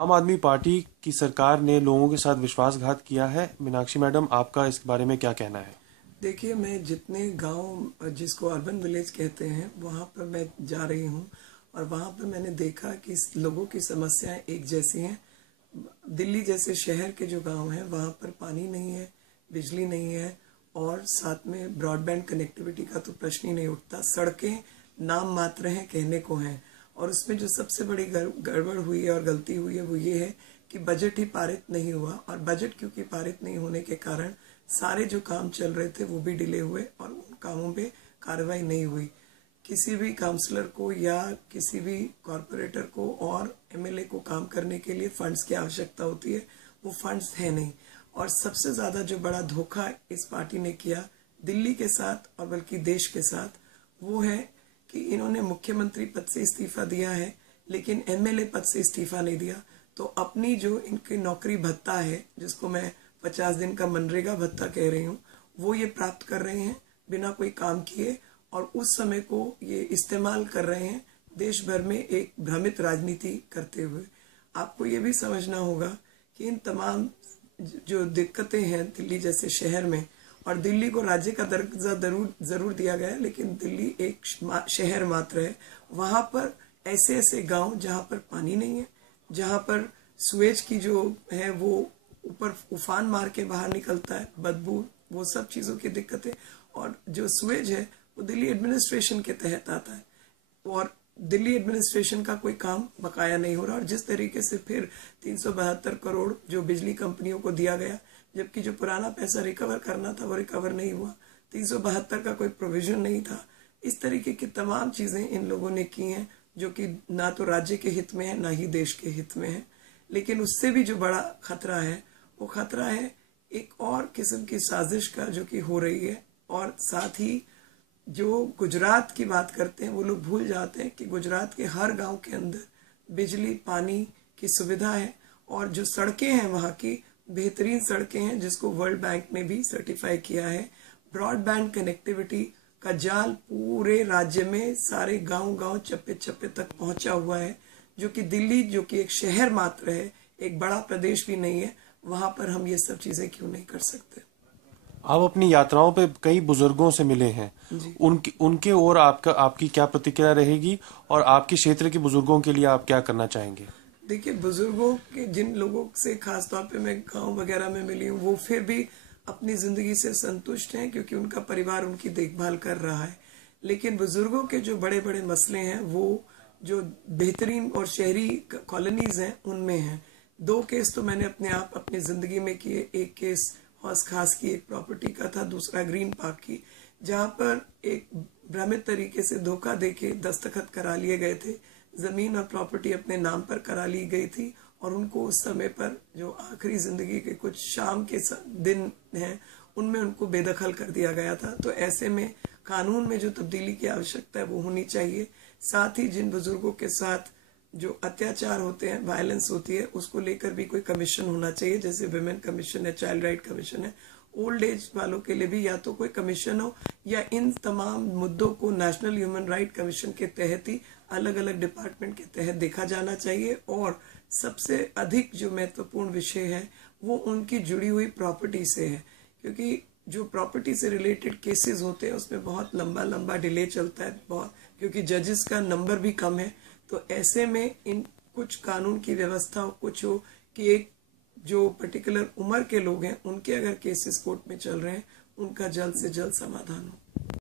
आम आदमी पार्टी की सरकार ने लोगों के साथ विश्वासघात किया है। मीनाक्षी मैडम, आपका इस बारे में क्या कहना है? देखिए, मैं जितने गांव जिसको अर्बन विलेज कहते हैं वहाँ पर मैं जा रही हूँ और वहाँ पर मैंने देखा कि लोगों की समस्याएं एक जैसी हैं। दिल्ली जैसे शहर के जो गांव हैं वहाँ पर पानी नहीं है, बिजली नहीं है और साथ में ब्रॉडबैंड कनेक्टिविटी का तो प्रश्न ही नहीं उठता। सड़कें नाम मात्र हैं, कहने को हैं। और उसमें जो सबसे बड़ी गड़बड़ हुई है और गलती हुई है वो ये है कि बजट ही पारित नहीं हुआ, और बजट क्योंकि पारित नहीं होने के कारण सारे जो काम चल रहे थे वो भी डिले हुए और उन कामों पे कार्रवाई नहीं हुई। किसी भी काउंसलर को या किसी भी कॉरपोरेटर को और एमएलए को काम करने के लिए फंड्स की आवश्यकता होती है, वो फंड्स है नहीं। और सबसे ज़्यादा जो बड़ा धोखा इस पार्टी ने किया दिल्ली के साथ और बल्कि देश के साथ, वो है कि इन्होंने मुख्यमंत्री पद से इस्तीफा दिया है लेकिन एमएलए पद से इस्तीफा नहीं दिया। तो अपनी जो इनकी नौकरी भत्ता है, जिसको मैं 50 दिन का मनरेगा भत्ता कह रही हूँ, वो ये प्राप्त कर रहे हैं बिना कोई काम किए, और उस समय को ये इस्तेमाल कर रहे हैं देश भर में एक भ्रमित राजनीति करते हुए। आपको ये भी समझना होगा कि इन तमाम जो दिक्कतें हैं दिल्ली जैसे शहर में, और दिल्ली को राज्य का दर्जा जरूर दिया गया है लेकिन दिल्ली एक शहर मात्र है। वहाँ पर ऐसे ऐसे गांव जहाँ पर पानी नहीं है, जहाँ पर सुएज की जो है वो ऊपर उफान मार के बाहर निकलता है, बदबू, वो सब चीज़ों की दिक्कतें। और जो सुएज है वो दिल्ली एडमिनिस्ट्रेशन के तहत आता है और दिल्ली एडमिनिस्ट्रेशन का कोई काम बकाया नहीं हो रहा। और जिस तरीके से फिर 372 करोड़ जो बिजली कंपनियों को दिया गया, जबकि जो पुराना पैसा रिकवर करना था वो रिकवर नहीं हुआ, 372 का कोई प्रोविजन नहीं था। इस तरीके की तमाम चीज़ें इन लोगों ने की हैं जो कि ना तो राज्य के हित में है ना ही देश के हित में है। लेकिन उससे भी जो बड़ा खतरा है वो खतरा है एक और किस्म की साजिश का जो कि हो रही है। और साथ ही जो गुजरात की बात करते हैं वो लोग भूल जाते हैं कि गुजरात के हर गांव के अंदर बिजली पानी की सुविधा है और जो सड़कें हैं वहाँ की बेहतरीन सड़कें हैं, जिसको वर्ल्ड बैंक ने भी सर्टिफाई किया है। ब्रॉडबैंड कनेक्टिविटी का जाल पूरे राज्य में सारे गांव गांव चप्पे चप्पे तक पहुंचा हुआ है, जो कि दिल्ली जो कि एक शहर मात्र है, एक बड़ा प्रदेश भी नहीं है, वहां पर हम ये सब चीजें क्यों नहीं कर सकते। आप अपनी यात्राओं पे कई बुजुर्गों से मिले हैं। जी, उनकी उनके और आपकी क्या प्रतिक्रिया रहेगी, और आपके क्षेत्र के बुजुर्गों के लिए आप क्या करना चाहेंगे? देखिए, बुजुर्गों के जिन लोगों से खास तौर पे मैं गांव वगैरह में मिली हूँ वो फिर भी अपनी जिंदगी से संतुष्ट हैं क्योंकि उनका परिवार उनकी देखभाल कर रहा है। लेकिन बुजुर्गों के जो बड़े बड़े मसले हैं वो जो बेहतरीन और शहरी कॉलोनीज हैं उनमें हैं। दो केस तो मैंने अपने आप अपनी जिंदगी में किए। एक केस हौस खास की एक प्रॉपर्टी का था, दूसरा ग्रीन पार्क की, जहाँ पर एक भ्रमित तरीके से धोखा देके दस्तखत करा लिए गए थे। जमीन और प्रॉपर्टी अपने नाम पर करा ली गई थी और उनको उस समय पर जो आखिरी जिंदगी के कुछ शाम के दिन हैं उनमें उनको बेदखल कर दिया गया था। तो ऐसे में कानून में जो तब्दीली की आवश्यकता है वो होनी चाहिए। साथ ही जिन बुजुर्गों के साथ जो अत्याचार होते हैं, वायलेंस होती है, उसको लेकर भी कोई कमीशन होना चाहिए, जैसे विमेन कमीशन है, चाइल्ड राइट कमीशन है। ओल्ड एज वालों के लिए भी या तो कोई कमीशन हो या इन तमाम मुद्दों को नेशनल ह्यूमन राइट कमीशन के तहत ही अलग अलग डिपार्टमेंट के तहत देखा जाना चाहिए। और सबसे अधिक जो महत्वपूर्ण विषय है वो उनकी जुड़ी हुई प्रॉपर्टी से है, क्योंकि जो प्रॉपर्टी से रिलेटेड केसेस होते हैं उसमें बहुत लंबा लंबा डिले चलता है, बहुत, क्योंकि जजेस का नंबर भी कम है। तो ऐसे में इन कुछ कानून की व्यवस्था हो, कुछ हो कि एक जो पर्टिकुलर उम्र के लोग हैं उनके अगर केसेस कोर्ट में चल रहे हैं उनका जल्द से जल्द समाधान हो।